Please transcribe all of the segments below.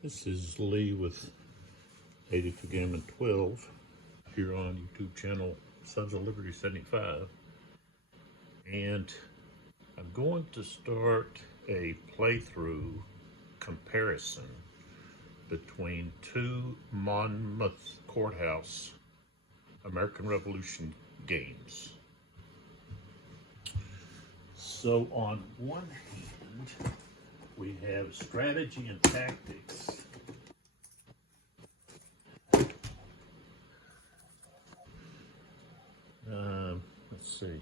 This is Lee with 84 Gamma 12 here on YouTube channel Sons of Liberty 75, and I'm going to start a playthrough comparison between two Monmouth Courthouse American Revolution games. So on one hand, we have strategy and tactics. Let's see.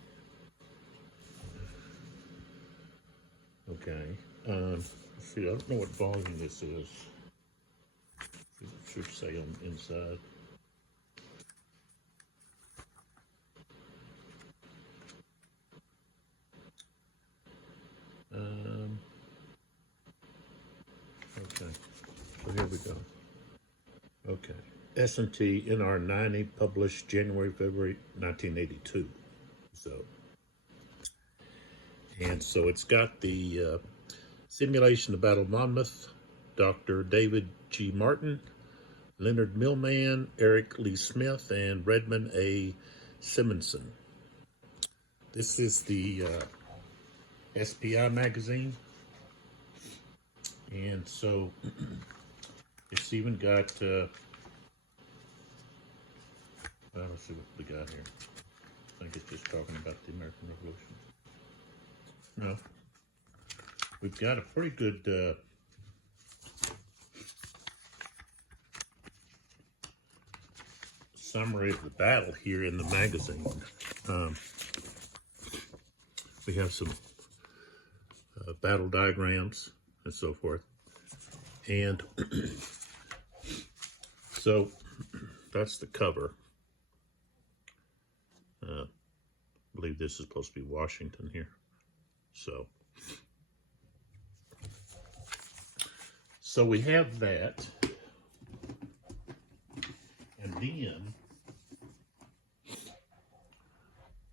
Okay. Let's see, I don't know what volume this is. It should say on the inside. Okay. So here we go. Okay. S&T NR 90, published January, February 1982. So it's got the simulation of Battle of Monmouth, Dr. David G. Martin, Leonard Millman, Eric Lee Smith, and Redmond A. Simonson. This is the SPI magazine, and so it's even got, let's see what we got here. I think it's just talking about the American Revolution. No, we've got a pretty good summary of the battle here in the magazine. We have some battle diagrams and so forth. And so that's the cover. I believe this is supposed to be Washington here. So we have that. And then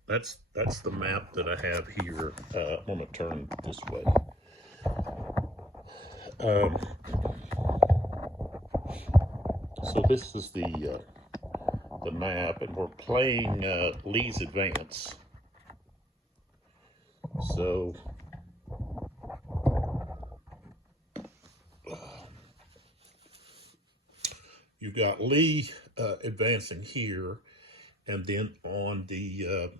that's the map that I have here. I'm going to turn this way. So this is the map, and we're playing Lee's advance. So you've got Lee advancing here, and then on the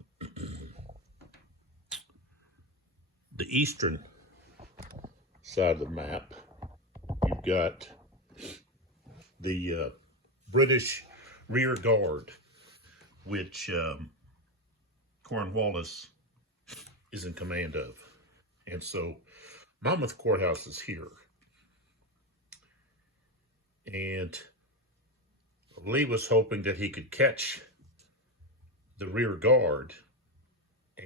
eastern side of the map, you've got the British rear guard, which Cornwallis is in command of. And so Monmouth Courthouse is here. And Lee was hoping that he could catch the rear guard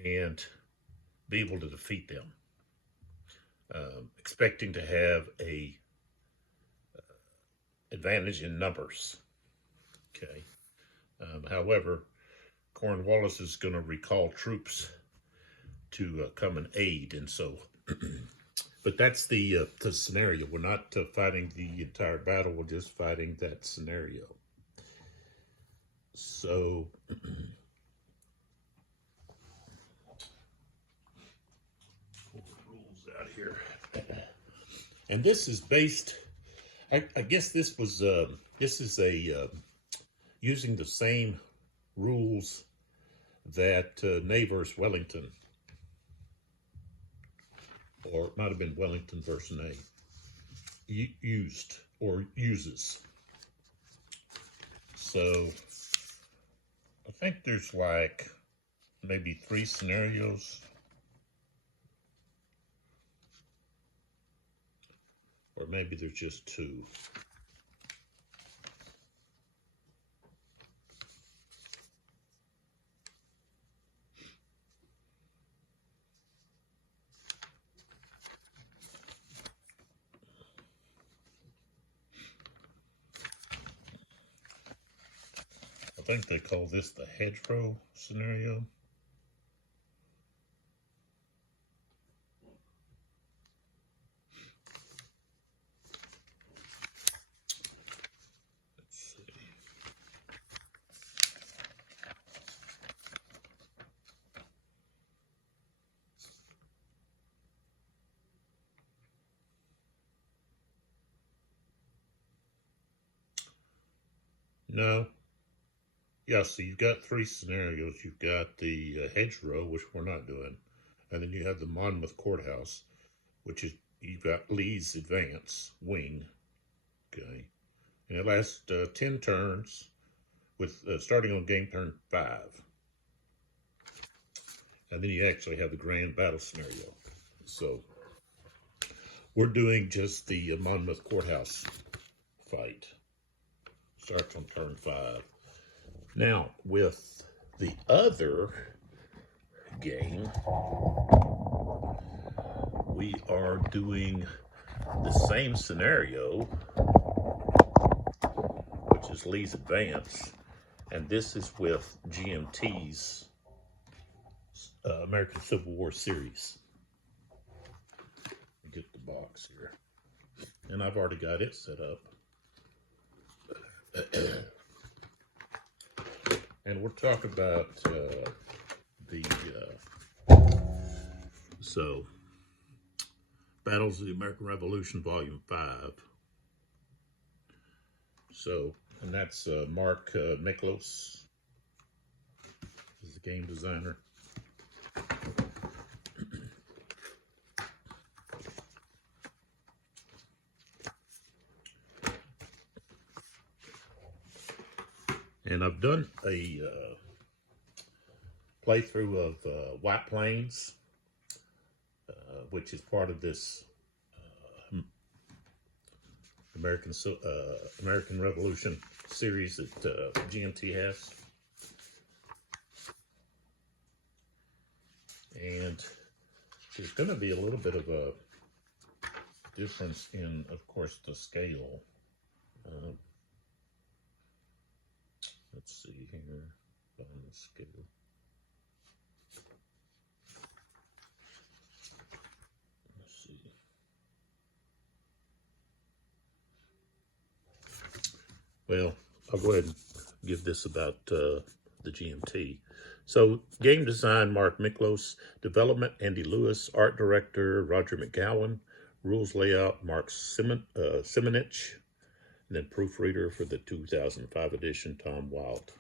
and be able to defeat them, expecting to have a advantage in numbers. Okay. However, Cornwallis is going to recall troops to come and aid, and so but that's the scenario. We're not fighting the entire battle, we're just fighting that scenario. So pull the rules out here. And this is based, I guess this was this is a using the same rules that Ney versus Wellington, or it might have been Wellington versus Ney, used or uses. So I think there's like maybe 3 scenarios, or maybe there's just 2. I think they call this the hedgerow scenario. No. Yeah, so you've got three scenarios. You've got the hedgerow, which we're not doing. And then you have the Monmouth Courthouse, which is, you've got Lee's Advance Wing. Okay. And it lasts 10 turns, with starting on game turn 5. And then you actually have the grand battle scenario. So we're doing just the Monmouth Courthouse fight. Starts on turn 5. Now, with the other game, we are doing the same scenario, which is Lee's Advance, and this is with GMT's American Civil War series. Get the box here, and I've already got it set up. And we're talking about so Battles of the American Revolution, Volume 5. So, and that's Mark Miklos is the game designer. And I've done a playthrough of White Plains, which is part of this American Revolution series that GMT has. And there's going to be a little bit of a difference in, of course, the scale. Let's see here, on the scale. Let's see. Well, I'll go ahead and give this about the GMT. So, game design, Mark Miklos. Development, Andy Lewis. Art director, Roger McGowan. Rules layout, Mark Simonich. And then proofreader for the 2005 edition, Tom Wild.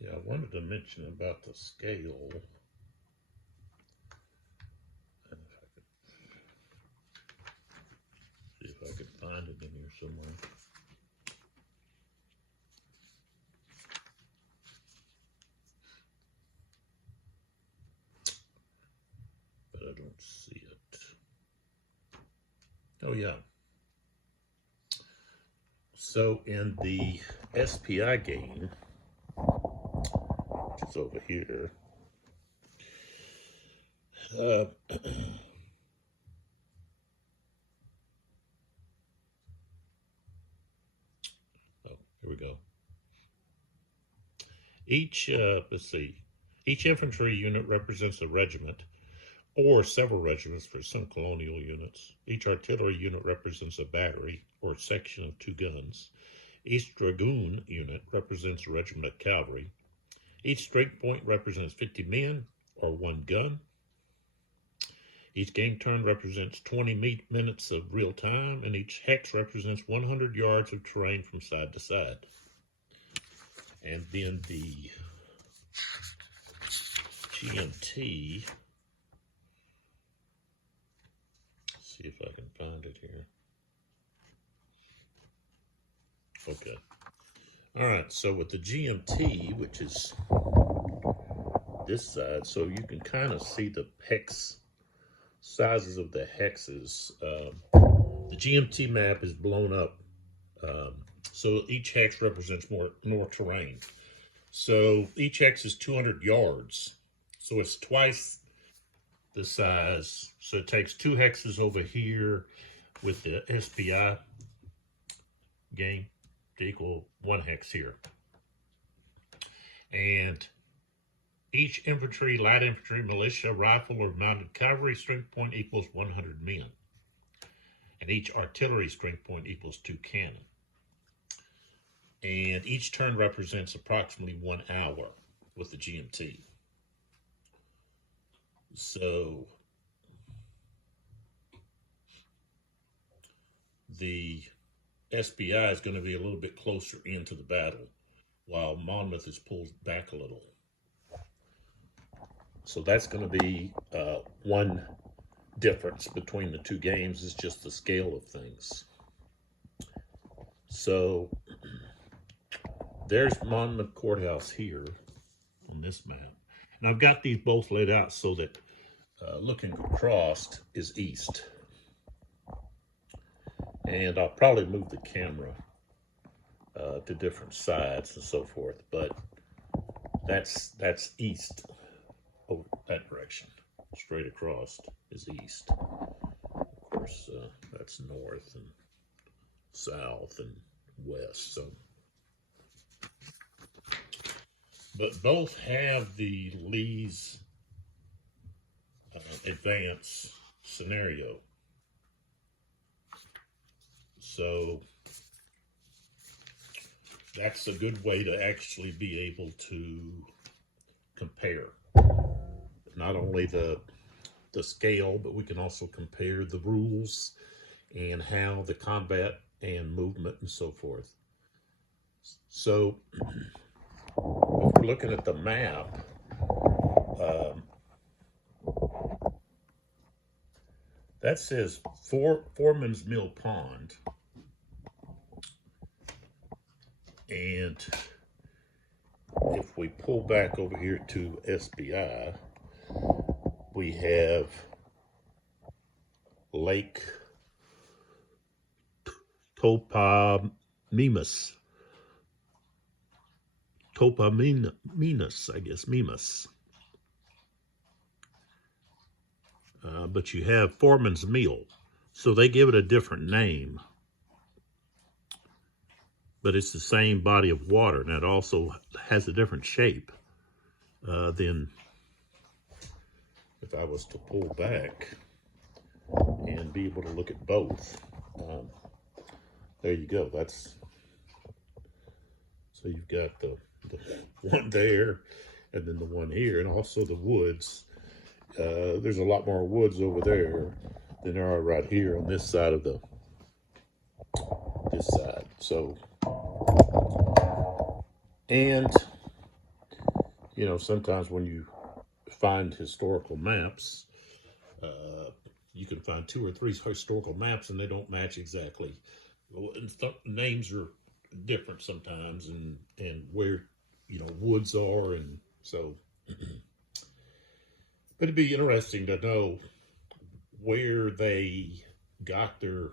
Yeah, I wanted to mention about the scale. And see if I could find it in here somewhere. But I don't see it. Oh, yeah. So in the SPI game, which is over here, oh, here we go. Each, let's see, each infantry unit represents a regiment or several regiments for some colonial units. Each artillery unit represents a battery or section of 2 guns. Each dragoon unit represents a regiment of cavalry. Each strength point represents 50 men or 1 gun. Each game turn represents 20 minutes of real time, and each hex represents 100 yards of terrain from side to side. And then the GMT, let's see if I can find it here. Okay. All right, so with the GMT, which is this side, so you can kind of see the hex sizes of the hexes. The GMT map is blown up, so each hex represents more terrain. So each hex is 200 yards, so it's twice the size. So it takes 2 hexes over here with the SPI game to equal 1 hex here. And each infantry, light infantry, militia, rifle, or mounted cavalry strength point equals 100 men. and each artillery strength point equals 2 cannon. And each turn represents approximately 1 hour with the GMT. So the SPI is going to be a little bit closer into the battle, while Monmouth is pulled back a little. So that's going to be one difference between the two games, is just the scale of things. So there's Monmouth Courthouse here on this map. And I've got these both laid out so that looking across is east. And I'll probably move the camera to different sides and so forth, but that's east over that direction. Straight across is east. Of course, that's north and south and west. So, but both have the Lee's advance scenario. So that's a good way to actually be able to compare not only the scale, but we can also compare the rules and how the combat and movement and so forth. So if we're looking at the map, that says Foreman's Mill Pond. And if we pull back over here to SPI, we have Lake Topaminus, I guess, Mimas. But you have Foreman's Mill, so they give it a different name. But it's the same body of water, and it also has a different shape than if I was to pull back and be able to look at both. There you go. That's so you've got the one there, and then the one here, and also the woods. There's a lot more woods over there than there are right here on this side of this side. So, and you know, sometimes when you find historical maps, you can find 2 or 3 historical maps and they don't match exactly. And names are different sometimes, and where, you know, woods are, and so. But it'd be interesting to know where they got their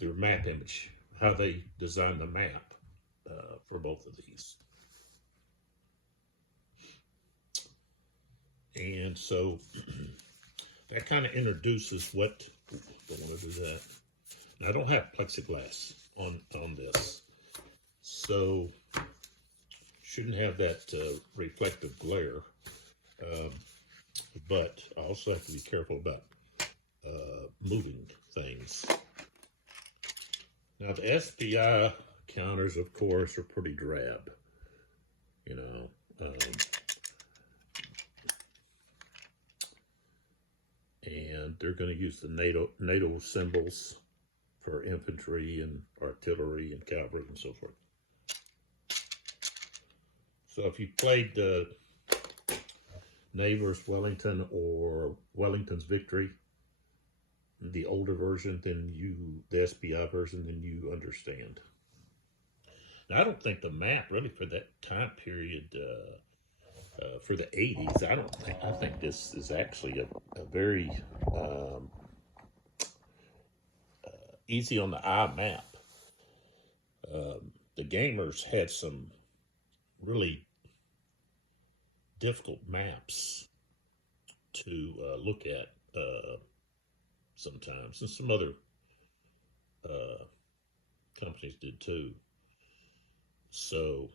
map image, how they designed the map for both of these. And so that kind of introduces what, don't want to do that. Now, I don't have plexiglass on this, so shouldn't have that reflective glare. But I also have to be careful about moving things. Now, the SPI counters, of course, are pretty drab, you know. And they're going to use the NATO symbols for infantry and artillery and cavalry and so forth. So if you played Ney versus Wellington or Wellington's Victory, the older version, the SPI version, then you understand. Now, I don't think the map really for that time period, for the 80s, I think this is actually a very easy on the eye map. The gamers had some really difficult maps to look at sometimes, and some other companies did too. So,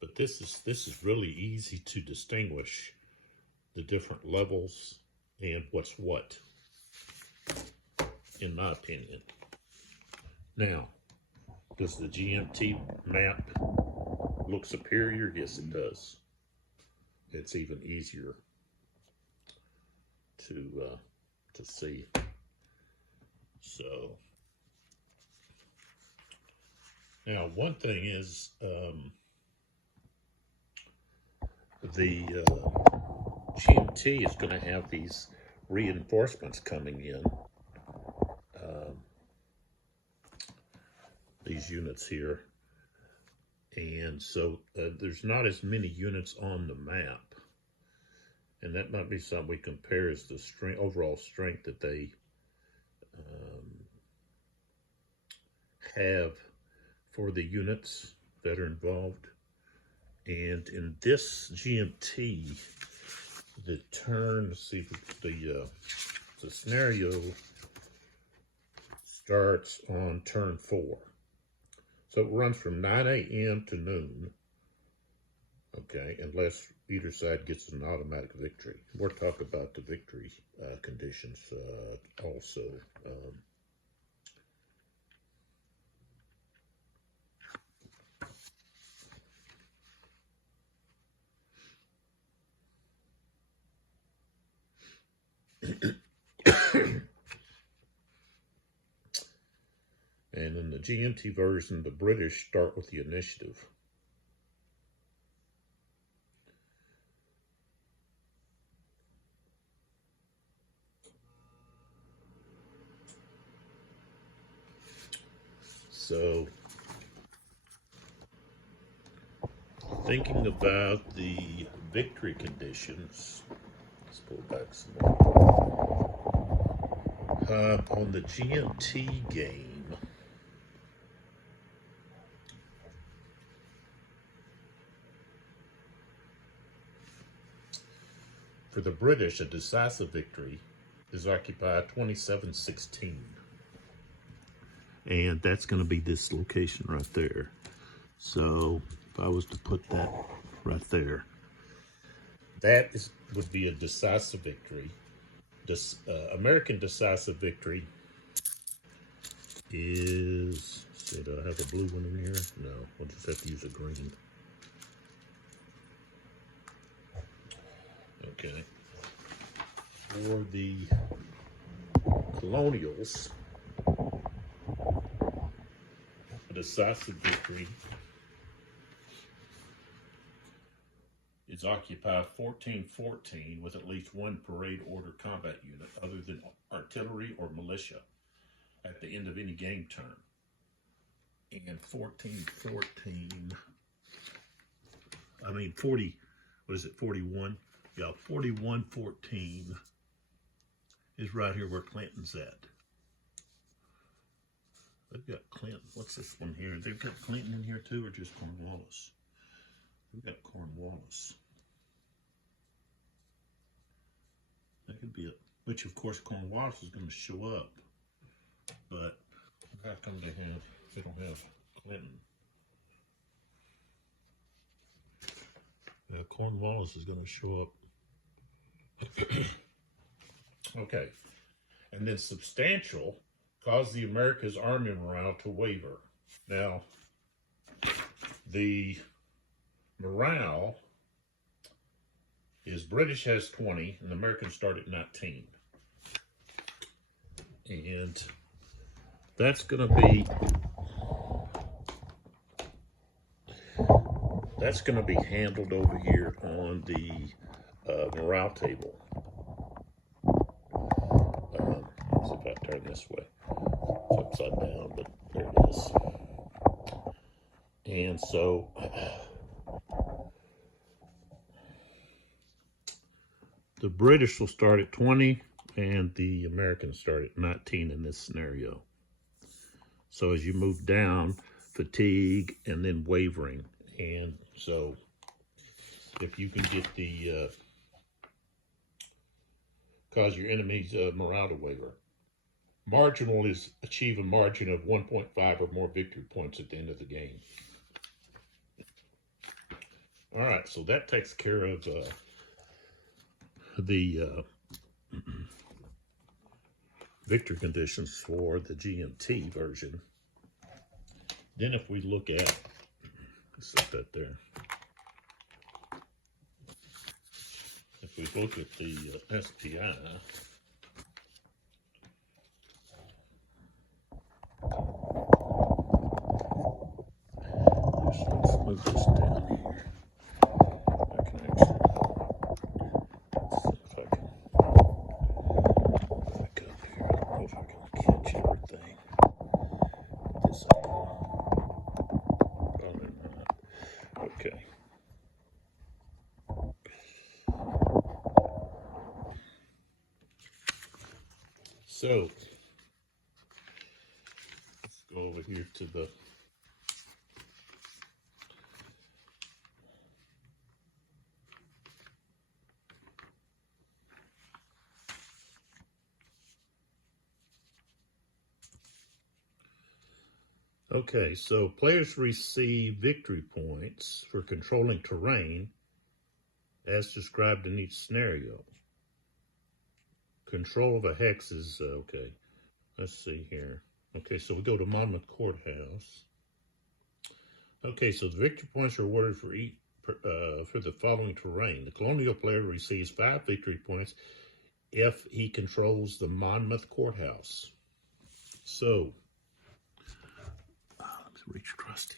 but this is really easy to distinguish the different levels and what's what. in my opinion. Now, does the GMT map look superior? Yes, it does. It's even easier to see. So now, one thing is the GMT is going to have these reinforcements coming in. These units here, and so there's not as many units on the map, and that might be something we compare as the strength, overall strength that they have for the units that are involved. And in this GMT, the turn, let's see, the scenario starts on turn 4. So it runs from 9 a.m. to noon, okay, unless either side gets an automatic victory. We'll talk about the victory conditions also. And in the GMT version, the British start with the initiative. So, thinking about the victory conditions, let's pull back some more. On the GMT game, for the British, a decisive victory is occupied 2716. And that's going to be this location right there. So if I was to put that right there, that would be a decisive victory. American decisive victory is, let's see, do I have a blue one in here? No, we'll just have to use a green. Okay. For the colonials, a decisive victory is occupy 1414 with at least one parade order combat unit other than artillery or militia at the end of any game turn. And 1414, I mean 40, what is it, 41? Yeah, 4114 is right here where Clinton's at. They've got Clinton. What's this one here? They've got Clinton in here too, or just Cornwallis? We've got Cornwallis. That could be it. Which, of course, Cornwallis is going to show up. But how come they don't have Clinton? Yeah, Cornwallis is going to show up. Okay. And then substantial caused the America's army morale to waver. Now, the morale is British has 20 and the Americans start at 19. And that's going to be handled over here on the morale table. Let's see if I turn this way. It's upside down, but there it is. And so the British will start at 20 and the Americans start at 19 in this scenario. So as you move down, fatigue and then wavering. And so if you can get the cause your enemy's morale to waver. Marginal is achieve a margin of 1.5 or more victory points at the end of the game. All right, so that takes care of the victory conditions for the GMT version. Then if we look at, let's set that there. If we look at the SPI, let's move this down here. I can actually, let's see if I can back up here. I don't know if I can catch everything. This up. Probably not. Okay. So let's go over here to the okay, so players receive victory points for controlling terrain as described in each scenario. Control of a hex is, okay, let's see here. Okay, so we go to Monmouth Courthouse. Okay, so the victory points are awarded for the following terrain. The colonial player receives 5 victory points if he controls the Monmouth Courthouse. So, let's reach across here.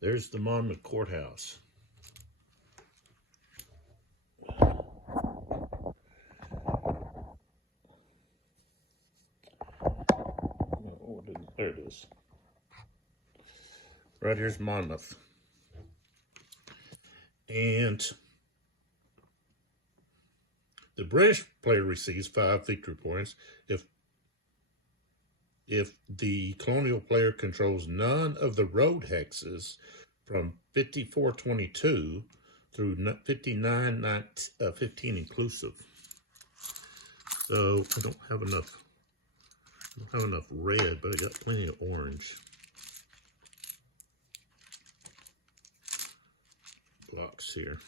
There's the Monmouth Courthouse. There it is. Right here's Monmouth. And the British player receives 5 victory points if the colonial player controls none of the road hexes from 5422 through 5915 inclusive. So I don't have enough red, but I got plenty of orange blocks here.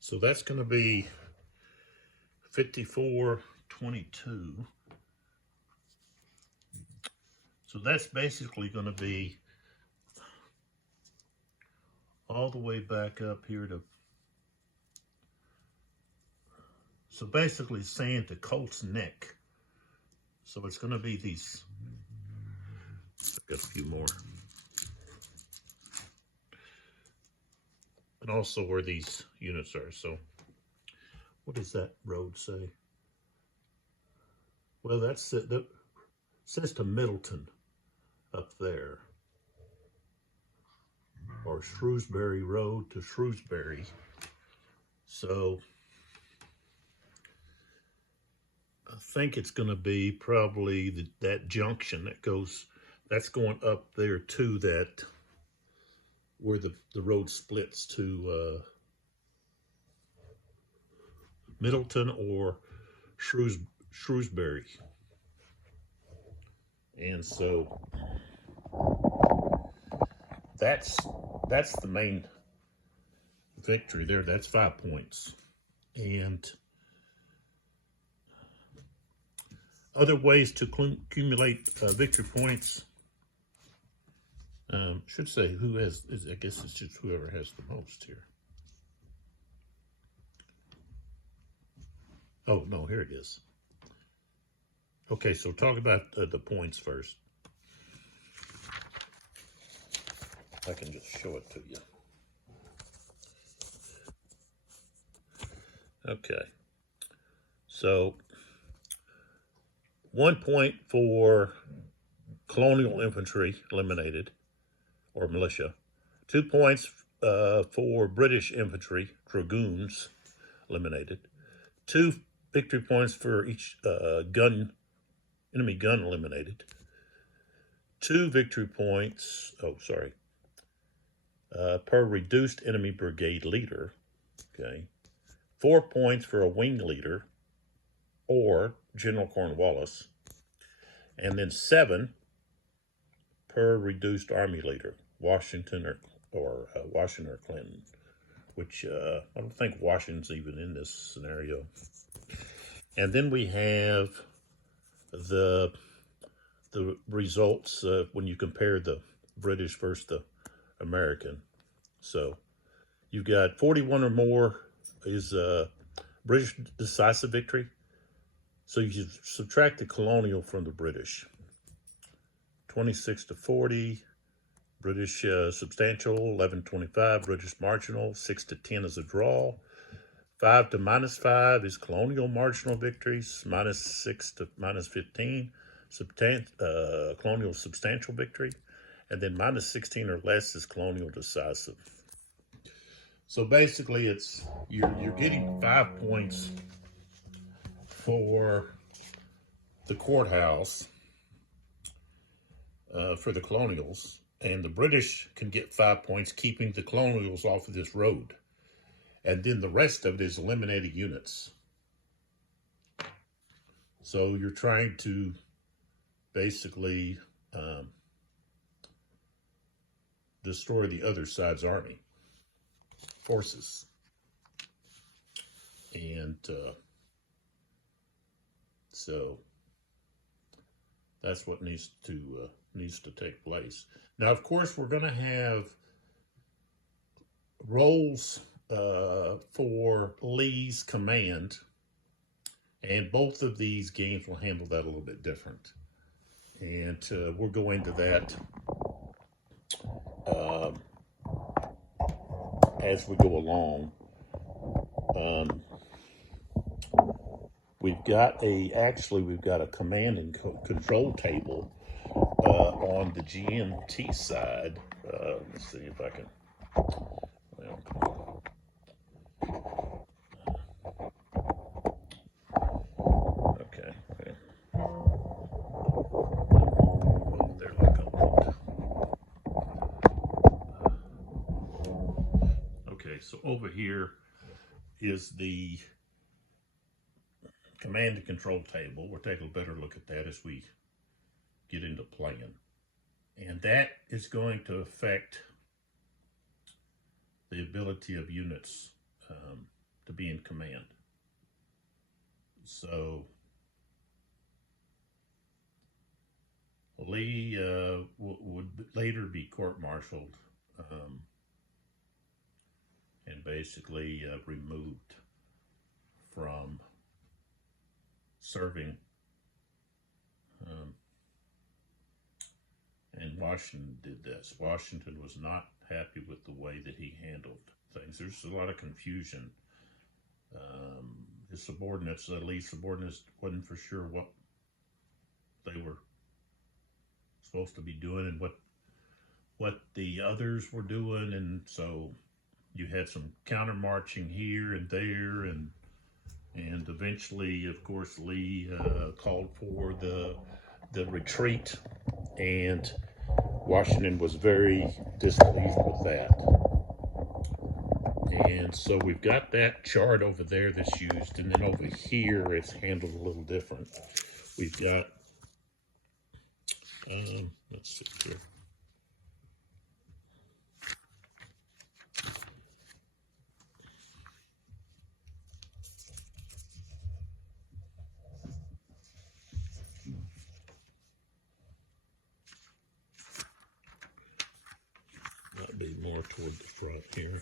So that's going to be 5422. So that's basically going to be all the way back up here to, so basically saying to Colt's Neck. So it's going to be these, I've got a few more. And also where these units are. So what does that road say? Well, that's it. That says to Middleton up there. Or Shrewsbury Road to Shrewsbury. So I think it's going to be probably that junction that goes, that's going up there to that, where the road splits to Middleton or Shrewsbury. And so that's the main victory there. That's 5 points. And other ways to accumulate victory points, should say who has, I guess it's just whoever has the most here. Oh, no, here it is. Okay, so talk about the points first. I can just show it to you. Okay, so 1 point for colonial infantry eliminated, or militia. 2 points for British infantry, dragoons eliminated. 2 victory points for each enemy gun eliminated. 2 victory points, per reduced enemy brigade leader. Okay. 4 points for a wing leader or General Cornwallis. And then 7 per reduced army leader, Washington or Clinton, which I don't think Washington's even in this scenario. And then we have the results when you compare the British versus the American. So you've got 41 or more is British decisive victory. So you subtract the colonial from the British. 26 to 40, British substantial. 11-25, British marginal. 6 to 10 is a draw. 5 to -5 is colonial marginal victories. -6 to -15, colonial substantial victory. And then -16 or less is colonial decisive. So basically, you're getting 5 points for the Courthouse for the colonials, and the British can get 5 points keeping the colonials off of this road. And then the rest of it is eliminating units. So you're trying to basically destroy the other side's army forces. And so that's what needs to take place. Now, of course, we're going to have roles for Lee's command, and both of these games will handle that a little bit different. And we'll go into that as we go along. We've got a command and control table on the GMT side. Let's see if I can. Well, okay. Oh, there we go. Okay, so over here is the command and control table. We'll take a better look at that as we get into playing. And that is going to affect the ability of units to be in command. So Lee would later be court-martialed and basically removed from serving. And Washington did this. Washington was not happy with the way that he handled things. There's a lot of confusion. His subordinates, Lee's subordinates, wasn't for sure what they were supposed to be doing and what the others were doing, and so you had some counter marching here and there, and eventually, of course, Lee called for the retreat, and Washington was very displeased with that. And so we've got that chart over there that's used, and then over here it's handled a little different. We've got, let's see here. Might be more toward the front here.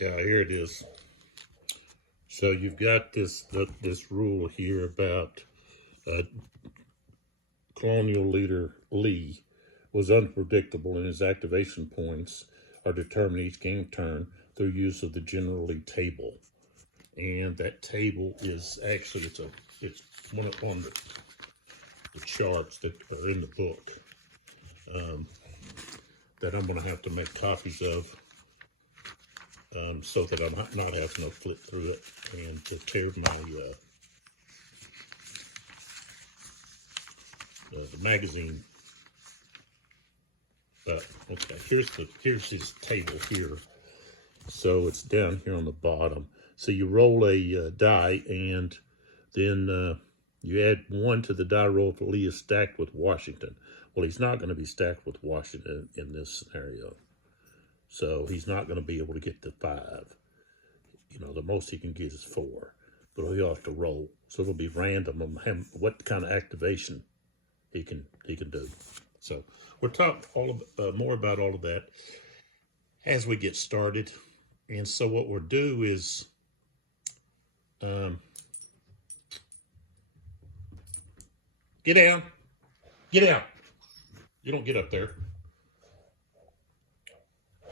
Yeah, here it is. So you've got this rule here about colonial leader Lee was unpredictable, and his activation points are determined each game turn through use of the general Lee table. And that table is actually it's one of the charts that are in the book that I'm going to have to make copies of so that I'm not having to flip through it and to tear the magazine. But okay, here's his table here. So it's down here on the bottom. So you roll a die, and then you add 1 to the die roll if Lee is stacked with Washington. Well, he's not going to be stacked with Washington in this scenario. So he's not going to be able to get to 5. You know, the most he can get is 4. But he'll have to roll. So it'll be random on him, what kind of activation he can do. So we'll talk more about all of that as we get started. And so what we'll do is get down. Get down. You don't get up there.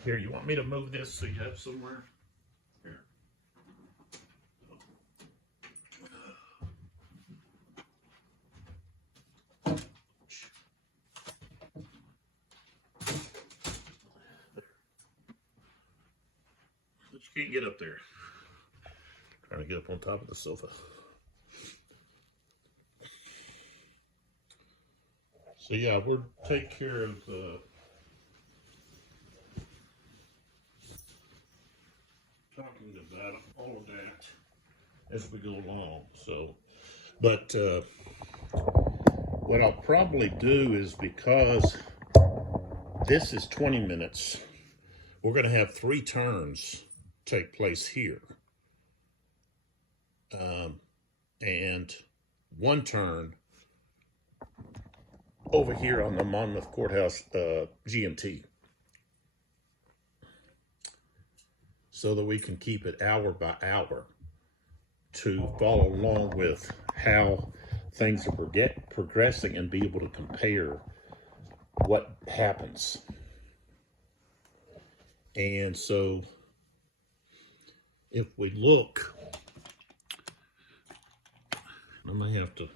Here, you want me to move this so you have somewhere? Here. But you can't get up there. Trying to get up on top of the sofa. So yeah, we'll take care of talking about all of that as we go along. So, but what I'll probably do is, because this is 20 minutes, we're going to have 3 turns take place here. And 1 turn over here on the Monmouth Courthouse GMT, so that we can keep it hour by hour to follow along with how things are progressing and be able to compare what happens. And so if we look, I may have to,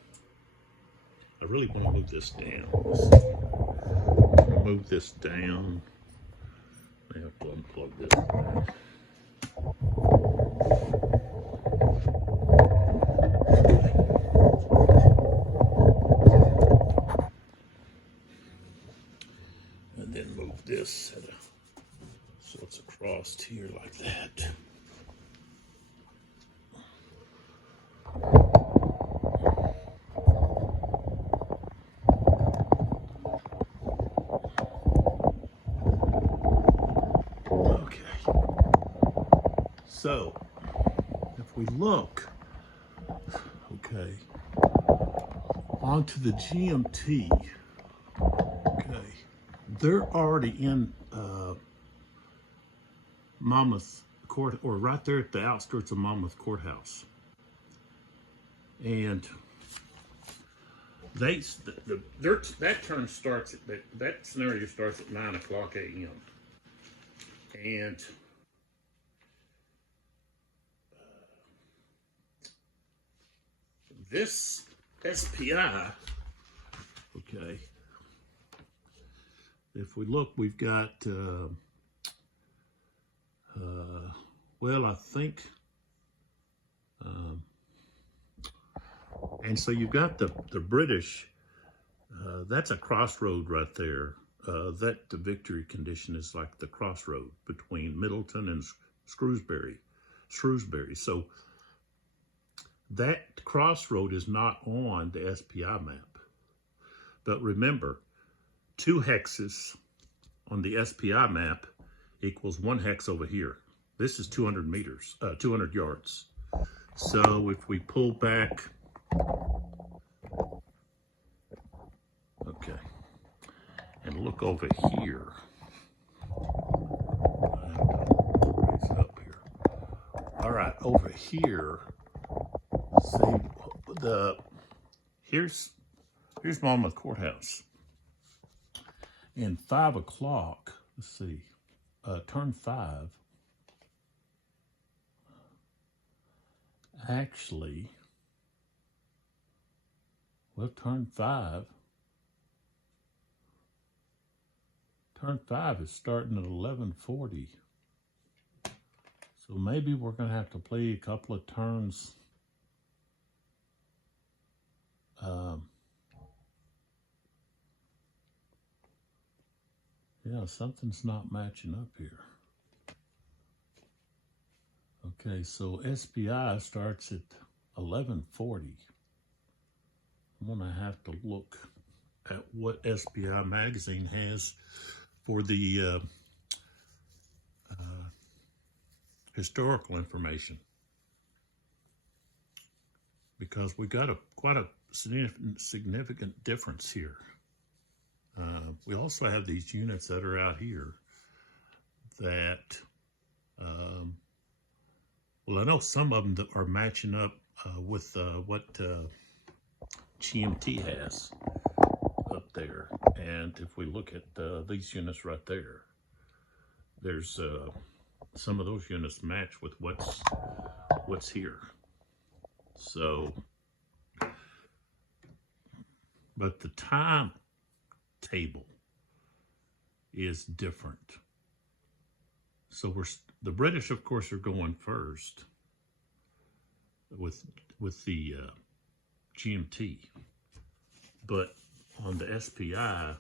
I really want to move this down. Move this down. I have to unplug this. And then move this so it's across here like that. So, if we look, okay, onto the GMT, okay, they're already in Monmouth Court, or right there at the outskirts of Monmouth Courthouse. And that turn starts at, that scenario starts at 9 o'clock a.m. And this SPI, okay, if we look, we've got, well, I think, and so you've got the British, that's a crossroad right there. That the victory condition is like the crossroad between Middleton and Shrewsbury. So that crossroad is not on the SPI map. But remember, 2 hexes on the SPI map equals 1 hex over here. This is 200 meters, 200 yards. So if we pull back, okay, and look over here, I have to raise it up here. over here, see, here's Monmouth Courthouse. And 5 o'clock, let's see, turn 5, actually, well, turn 5 is starting at 11:40. So maybe we're going to have to play a couple of turns. Yeah, something's not matching up here. Okay, so SPI starts at 11:40. I'm going to have to look at what SPI magazine has for the historical information, because we got quite a significant difference here. We also have these units that are out here that, well, I know some of them that are matching up with what GMT has up there. And if we look at these units right there, there's some of those units match with what's here. So, but the time table is different. So the British, of course, are going first with the GMT, but on the SPI,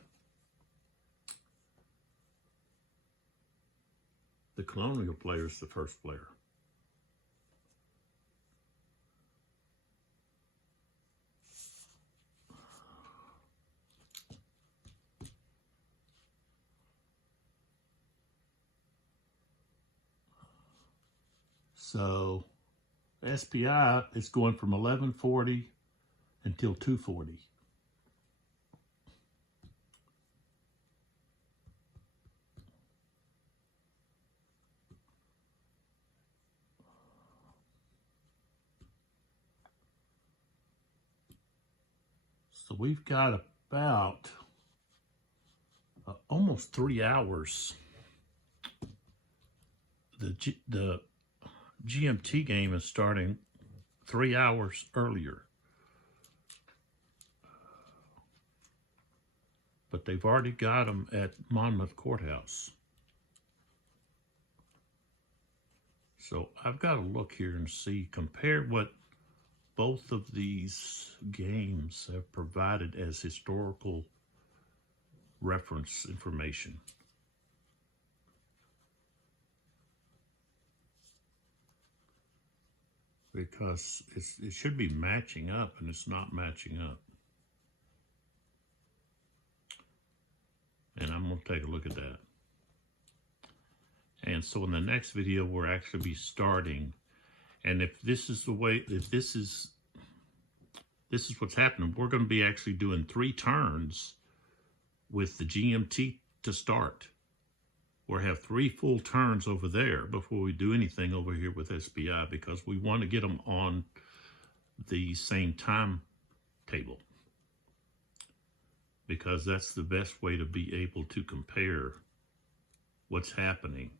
the colonial player is the first player. So SPI is going from 11:40 until 2:40. So we've got about almost 3 hours. The GMT game is starting 3 hours earlier. But they've already got them at Monmouth Courthouse. So I've got to look here and see, compare what both of these games have provided as historical reference information. Because it should be matching up, and it's not matching up. And I'm going to take a look at that. And so in the next video, we'll actually be starting. And if this is the way, if this is what's happening, we're going to be actually doing 3 turns with the GMT to start. We'll have 3 full turns over there before we do anything over here with SPI, because we want to get them on the same time table, because that's the best way to be able to compare what's happening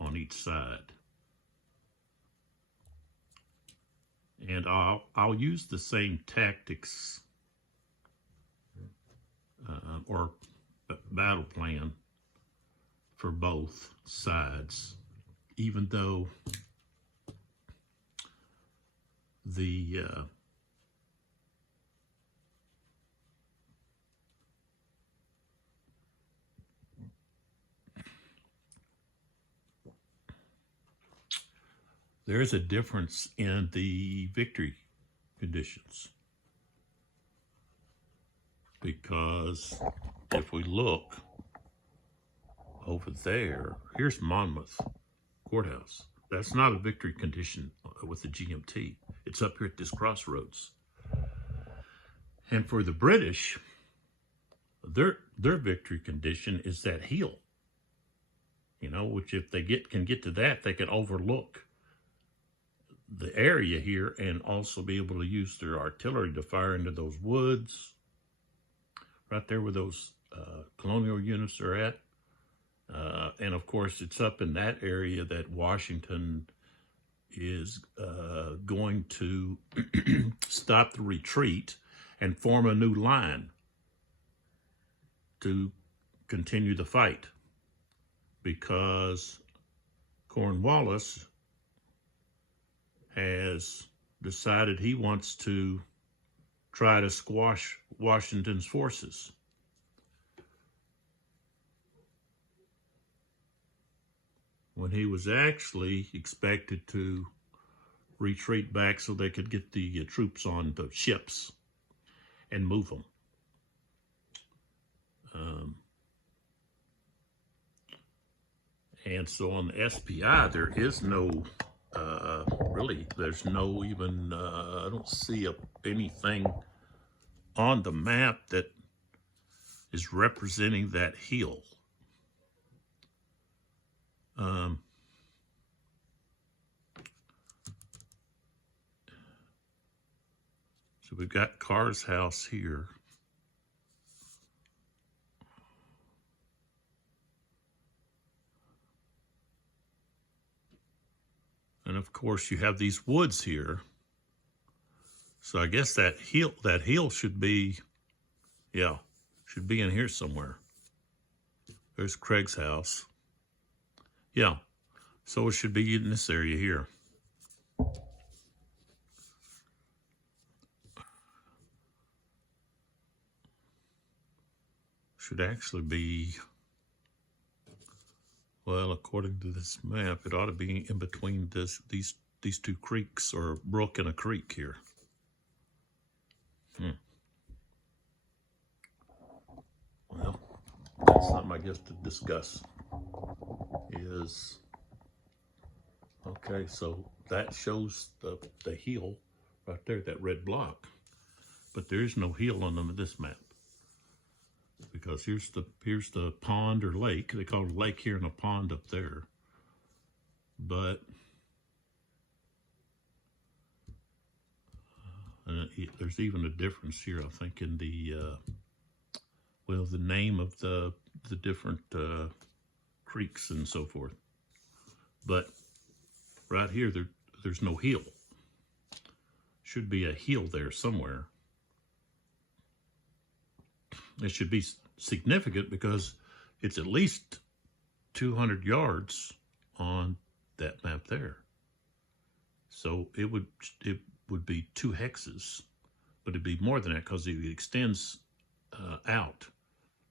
on each side. And I'll use the same tactics or battle plan for both sides, even though there is a difference in the victory conditions. Because if we look over there, here's Monmouth Courthouse. That's not a victory condition with the GMT. It's up here at this crossroads. And for the British, their victory condition is that hill. you know, which if they can get to that, they can overlook the area here and also be able to use their artillery to fire into those woods right there where those colonial units are at. And of course, it's up in that area that Washington is going to stop the retreat and form a new line to continue the fight, because Cornwallis has decided he wants to try to squash Washington's forces. When he was actually expected to retreat back so they could get the troops on the ships and move them. And so on the SPI, there is no, really, there's no even, I don't see anything on the map that is representing that hill. So we've got Carr's house here. And of course you have these woods here. So I guess that hill should be, yeah, should be in here somewhere. There's Craig's house. Yeah, so it should be in this area here. Should actually be, well, according to this map, it ought to be in between these two creeks, or a brook and a creek here. Well, that's something I guess to discuss. Is okay, so that shows the hill right there, that red block, but there's no hill on this map, because here's the pond or lake. They call it a lake here and a pond up there. But there's even a difference here, I think, in the well, the name of the different creeks and so forth. But right here, there's no hill. Should be a hill there somewhere. It should be significant because it's at least 200 yards on that map there. So it would be 2 hexes, but it'd be more than that because it extends out.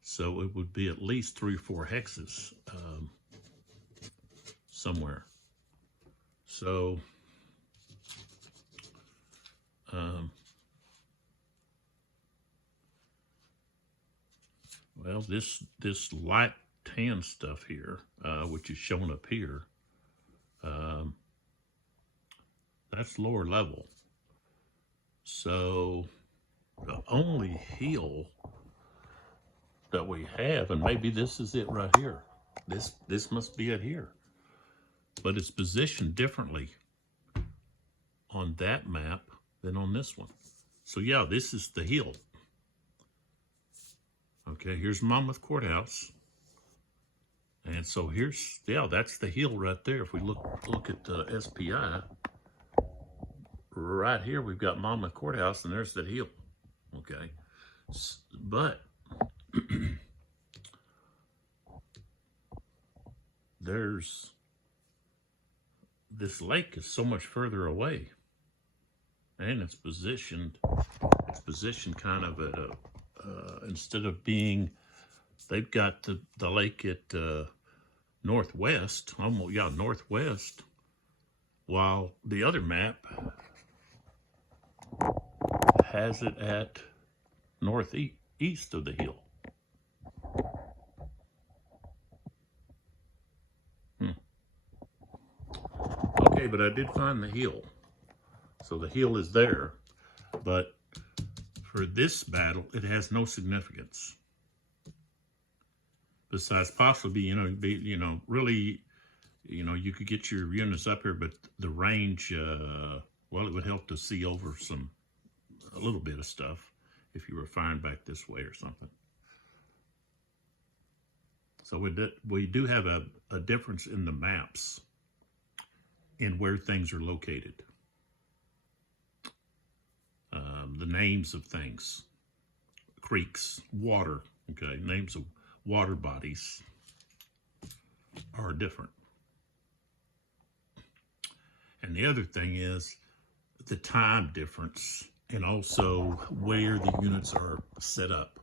So it would be at least 3 or 4 hexes somewhere. So well, this light tan stuff here, which is shown up here, that's lower level. So the only hill that we have, and maybe this is it right here. This must be it here, but it's positioned differently on that map than on this one. So yeah, this is the hill. Okay, here's Monmouth Courthouse. And so here's, yeah, that's the hill right there. If we look at the SPI, right here we've got Monmouth Courthouse, and there's that hill. Okay, but there's, this lake is so much further away, and it's positioned kind of at a, instead of being, they've got the lake at northwest, almost, yeah, northwest, while the other map has it at northeast of the hill. Okay, but I did find the hill. So the hill is there, but for this battle, it has no significance. besides possibly, really, you could get your units up here, but the range, well, it would help to see over a little bit of stuff if you were firing back this way or something. So we do have a difference in the maps in where things are located. The names of things, creeks, water, okay, names of water bodies are different. And the other thing is the time difference and also where the units are set up.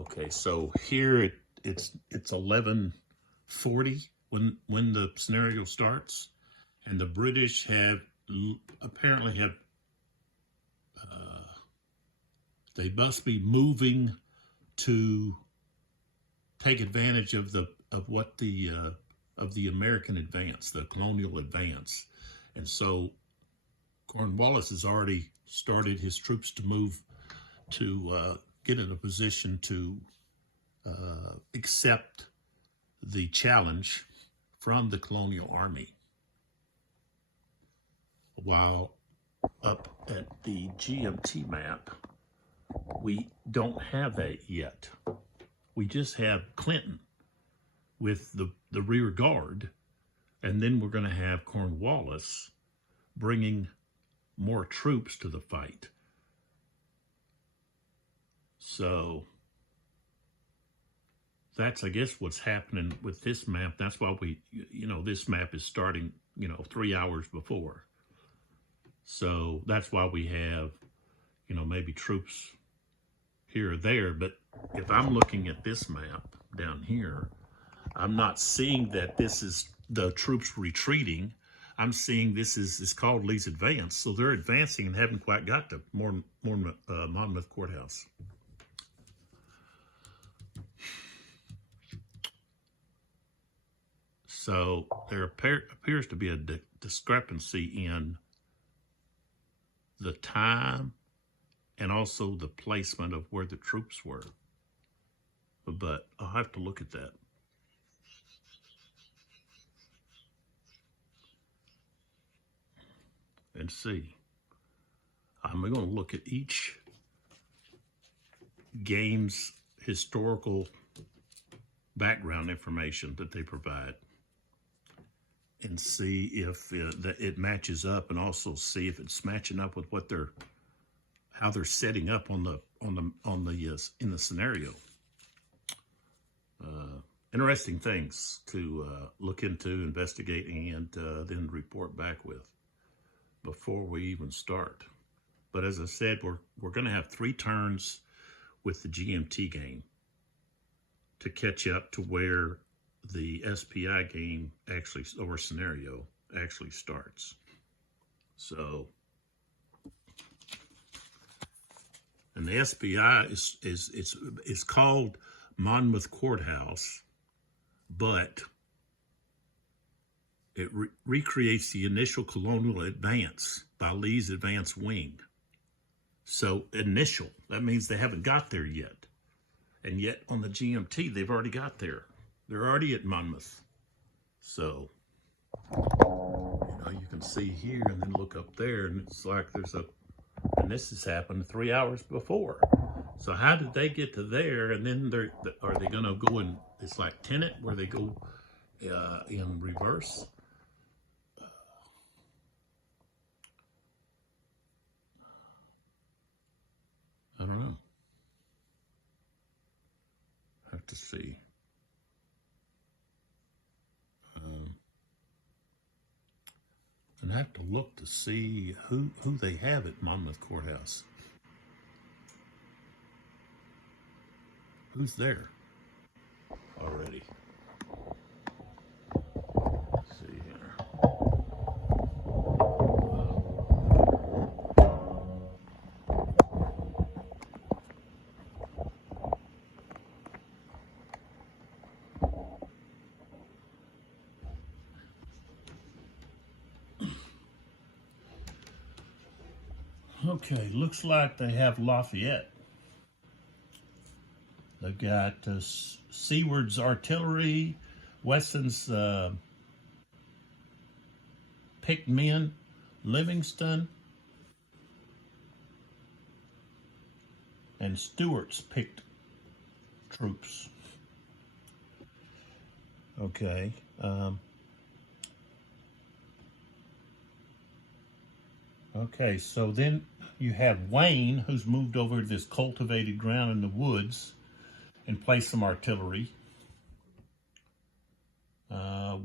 Okay, so here it's 11:40 when the scenario starts, and the British apparently have they must be moving to take advantage of the American advance, the colonial advance. And so Cornwallis has already started his troops to move to get in a position to accept the challenge from the colonial army. While up at the GMT map, we don't have that yet. We just have Clinton with the rear guard, and then we're going to have Cornwallis bringing more troops to the fight. So that's, I guess, what's happening with this map. That's why this map is starting, 3 hours before. So that's why we have, maybe troops here or there. But if I'm looking at this map down here, I'm not seeing that this is the troops retreating. I'm seeing this is called Lee's advance. So they're advancing and haven't quite got to Monmouth Courthouse. So there appears to be a discrepancy in the time and also the placement of where the troops were. But I'll have to look at that. And see. I'm going to look at each game's historical background information that they provide and see if it matches up, and also see if it's matching up with how they're setting up in the scenario. Interesting things to look into, investigate, and then report back with before we even start. But as I said, we're going to have 3 turns with the GMT game to catch up to where the SPI game or scenario actually starts. So, and the SPI is called Monmouth Courthouse, but it recreates the initial colonial advance by Lee's advance wing. So initial, that means they haven't got there yet. And yet on the GMT, they've already got there. They're already at Monmouth. So, you can see here and then look up there, and it's like and this has happened 3 hours before. So how did they get to there? And then are they going to go in, it's like Tenet, where they go in reverse? I don't know. Have to see. And have to look to see who they have at Monmouth Courthouse. Who's there already? Let's see here. Okay, looks like they have Lafayette. They've got Seward's Artillery, Wesson's picked men, Livingston, and Stewart's picked troops. Okay. Okay, so then you have Wayne, who's moved over to this cultivated ground in the woods and placed some artillery.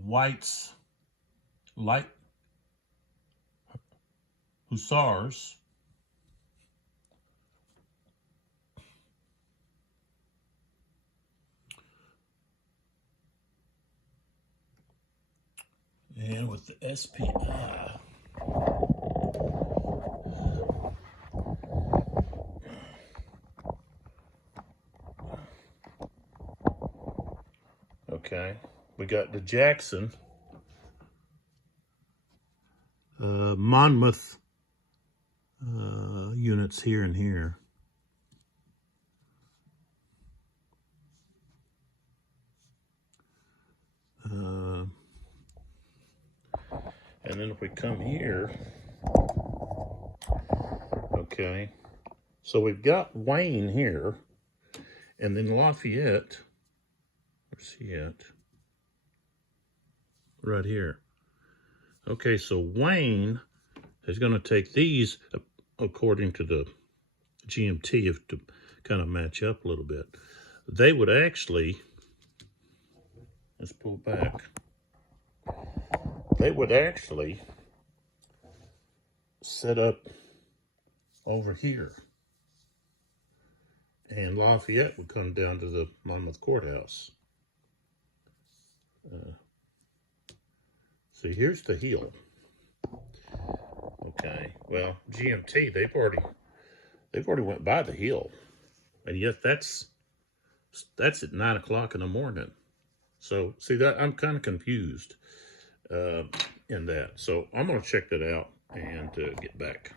White's light hussars. And with the SPI. Okay, we got the Jackson, Monmouth units here and here. And then if we come here, okay, so we've got Wayne here, and then Lafayette, where's he at? Right here. Okay, so Wayne is going to take these, according to the GMT, if to kind of match up a little bit. They would actually, let's pull back. They would actually set up over here. And Lafayette would come down to the Monmouth Courthouse. See, here's the hill. Okay, well, GMT, they've already went by the hill, and yet that's at 9 o'clock in the morning. So see that I'm kind of confused in that. So I'm going to check that out and get back.